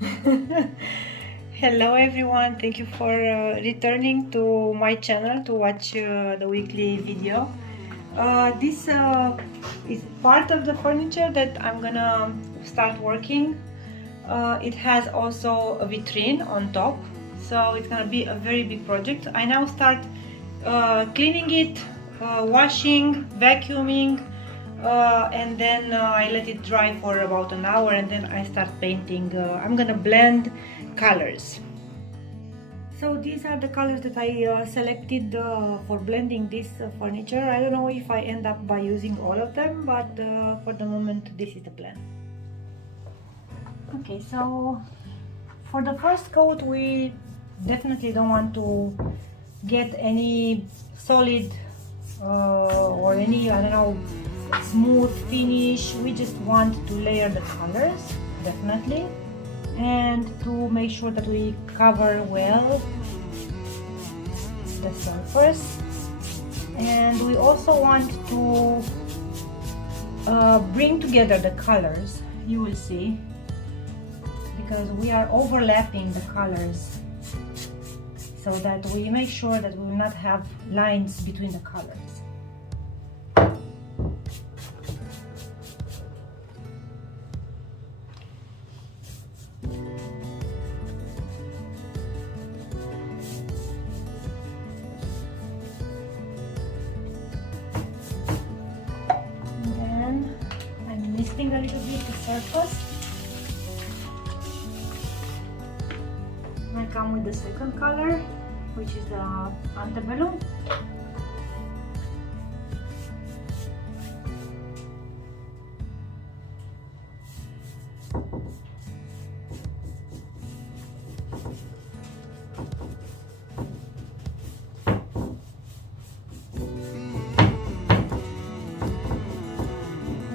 Hello everyone, thank you for returning to my channel to watch the weekly video. This is part of the furniture that I'm gonna start working. It has also a vitrine on top, so it's gonna be a very big project. I now start cleaning it, washing, vacuuming, and then I let it dry for about an hour, and then I start painting. I'm gonna blend colors. So these are the colors that I selected for blending this furniture. I don't know if I end up by using all of them, but for the moment this is the plan. Okay, so for the first coat we definitely don't want to get any solid or any, I don't know, smooth finish. We just want to layer the colors, definitely, and to make sure that we cover well the surface. And we also want to bring together the colors, you will see, because we are overlapping the colors, so that we make sure that we will not have lines between the colors. And then I'm misting a little bit the surface. I come with the second color, which is the antebellum.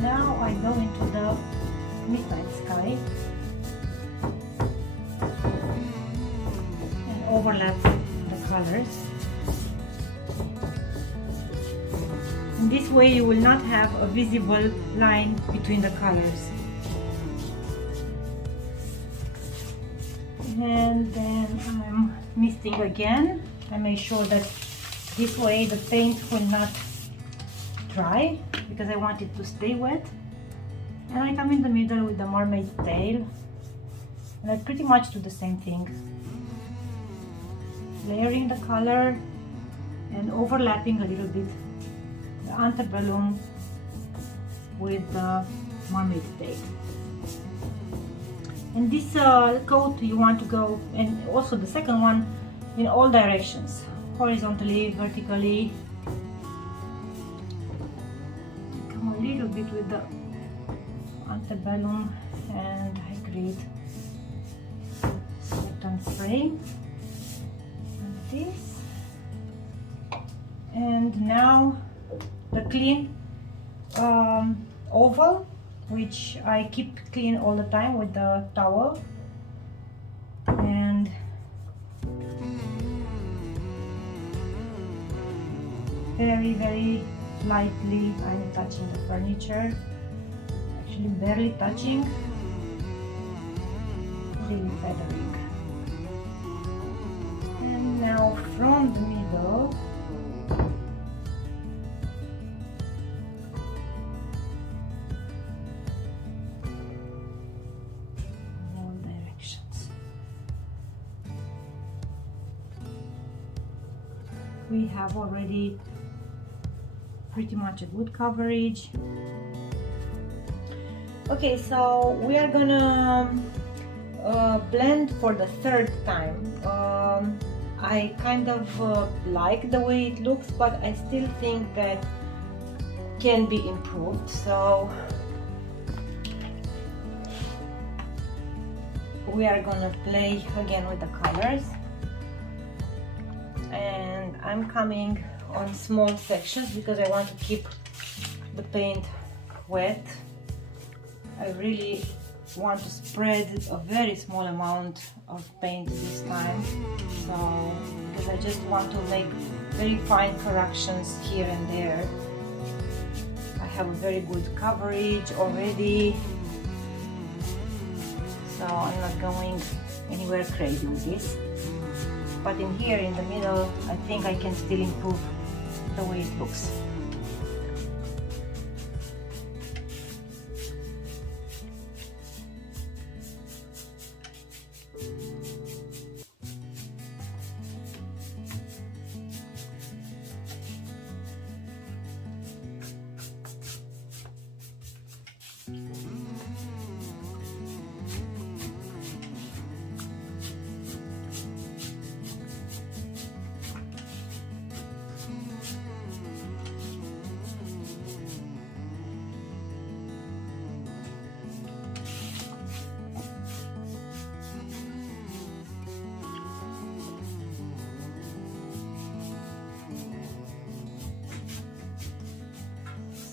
Now I go into the midnight sky and overlap the colors. In this way you will not have a visible line between the colors. And then I'm misting again. I make sure that this way the paint will not dry, because I want it to stay wet. And I come in the middle with the mermaid tail, and I pretty much do the same thing, layering the color and overlapping a little bit the antebellum with the mermaid tail. And this coat you want to go, and also the second one, in all directions, horizontally, vertically. Come a little bit with the antebellum and I create certain frame like this. And now the clean oval, which I keep clean all the time with the towel, and very lightly I'm touching the furniture, actually barely touching, really feathering. And now from the middle we have already pretty much a good coverage. Okay, so we are gonna blend for the third time. I kind of like the way it looks, but I still think that can be improved. So we are gonna play again with the colors. And I'm coming on small sections because I want to keep the paint wet. I really want to spread a very small amount of paint this time, so because I just want to make very fine corrections here and there. I have a very good coverage already, so I'm not going anywhere crazy with this. But in here in the middle, I think I can still improve the way it looks.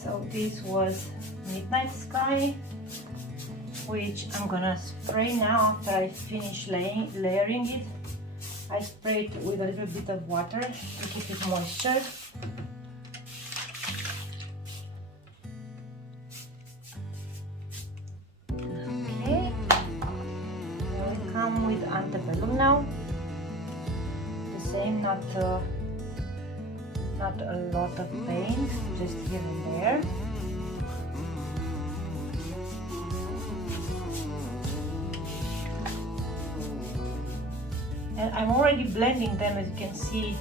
So this was Midnight Sky, which I'm gonna spray now after I finish layering it. I sprayed with a little bit of water to keep it moisture. Okay, I will come with antebellum now. The same, not a lot of paint, just here and there. And I'm already blending them, as you can see,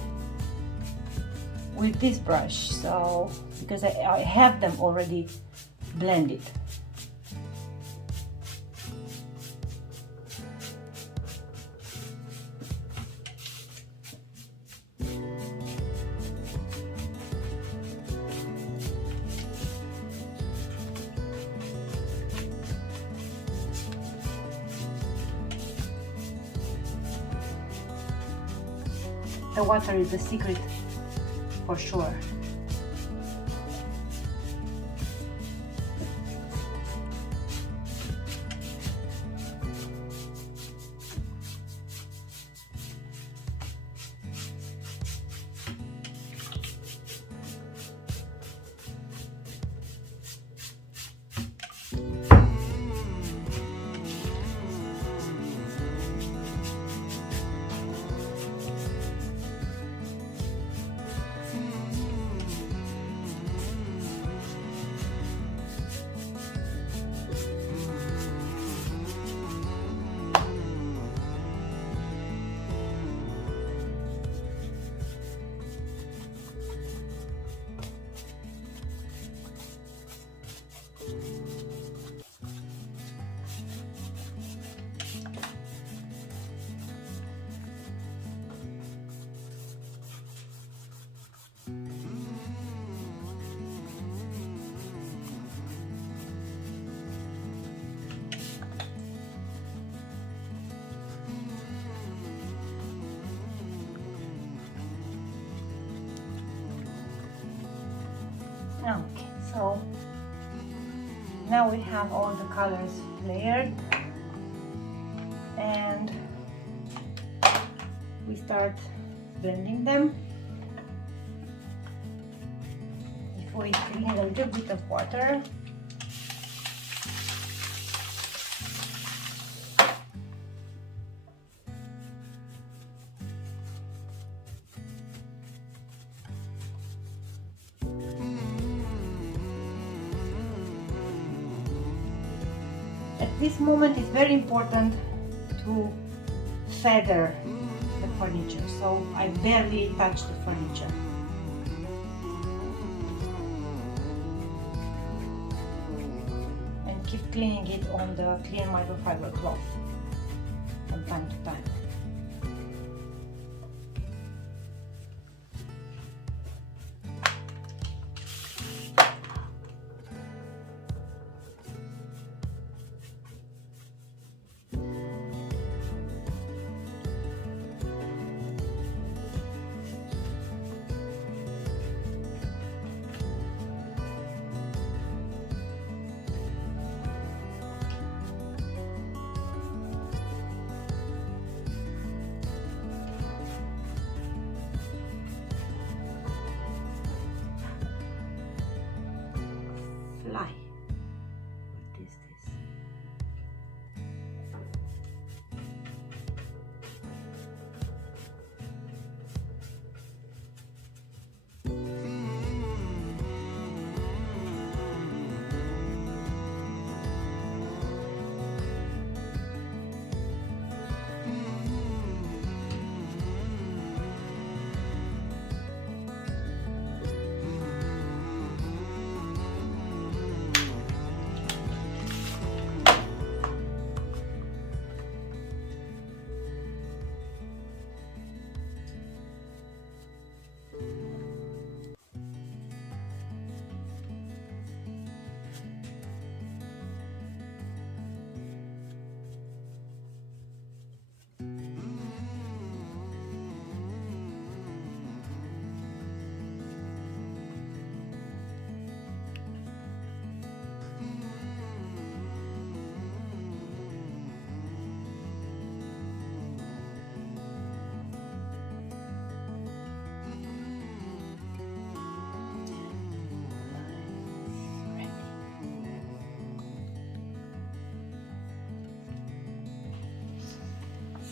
with this brush, so because I have them already blended. The water is the secret for sure. Okay, so now we have all the colors layered, and we start blending them. If we clean a little bit of water, this moment is very important to feather the furniture, so I barely touch the furniture. And keep cleaning it on the clear microfiber cloth from time to time.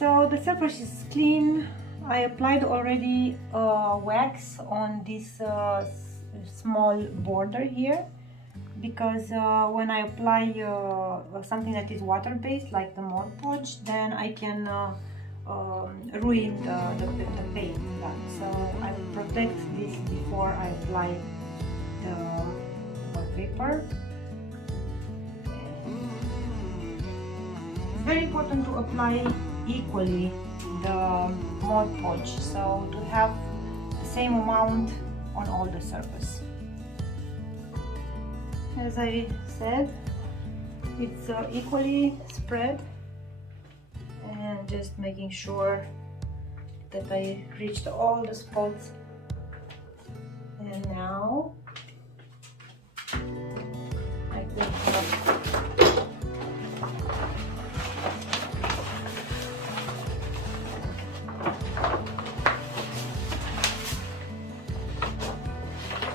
So the surface is clean. I applied already wax on this small border here, because when I apply something that is water-based like the Mod Podge, then I can ruin the paint. So I will protect this before I apply the wallpaper. It's very important to apply equally the Mod Podge, so to have the same amount on all the surface. As I said, it's equally spread, and just making sure that I reached all the spots. And now I will have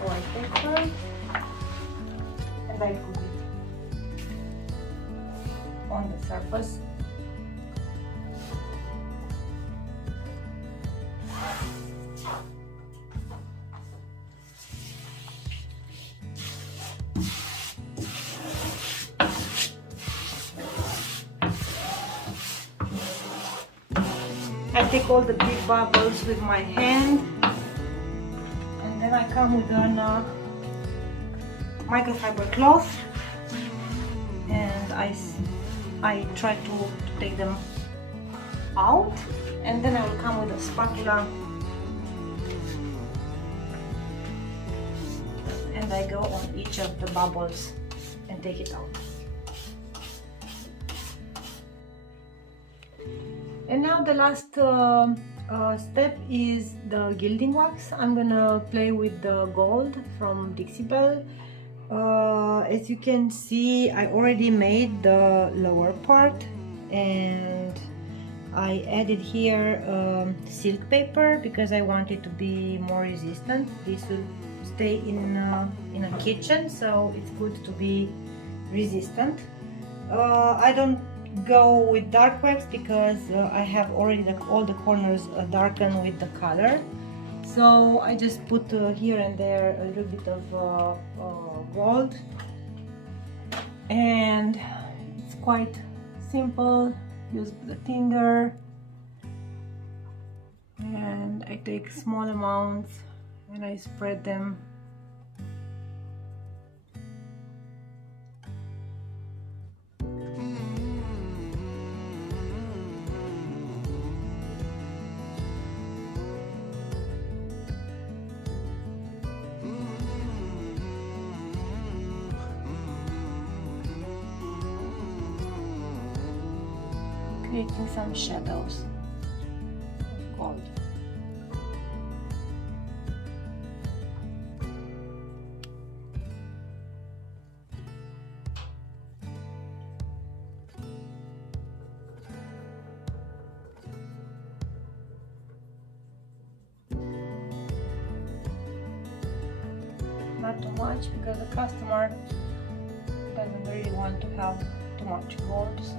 wallpaper, and I put it on the surface. I take all the big bubbles with my hand, and then I come with a microfiber cloth, and I try to take them out, and then I will come with a spatula and I go on each of the bubbles and take it out. And now the last step is the gilding wax. I'm gonna play with the gold from Dixie Belle. As you can see, I already made the lower part, and I added here silk paper because I want it to be more resistant. This will stay in a kitchen, so it's good to be resistant. I don't go with dark wax because I have already all the corners darkened with the color, so I just put here and there a little bit of gold, and it's quite simple. Use the finger, and I take small amounts and I spread them. Creating some shadows of gold. Not too much because the customer doesn't really want to have too much gold, so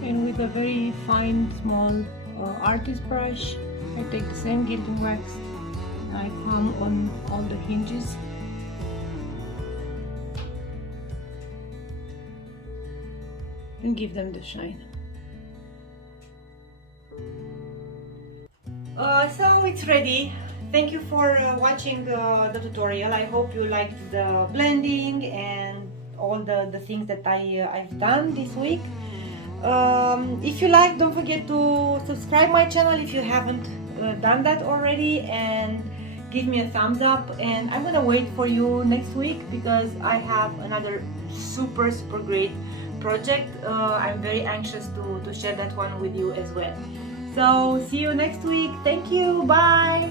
and with a very fine small artist brush I take the same gilding wax and I come on all the hinges and give them the shine. So it's ready. Thank you for watching the tutorial. I hope you liked the blending and all the things that I've done this week. If you like, don't forget to subscribe my channel if you haven't done that already, and give me a thumbs up, and I'm gonna wait for you next week because I have another super great project. I'm very anxious to share that one with you as well. So see you next week. Thank you. Bye.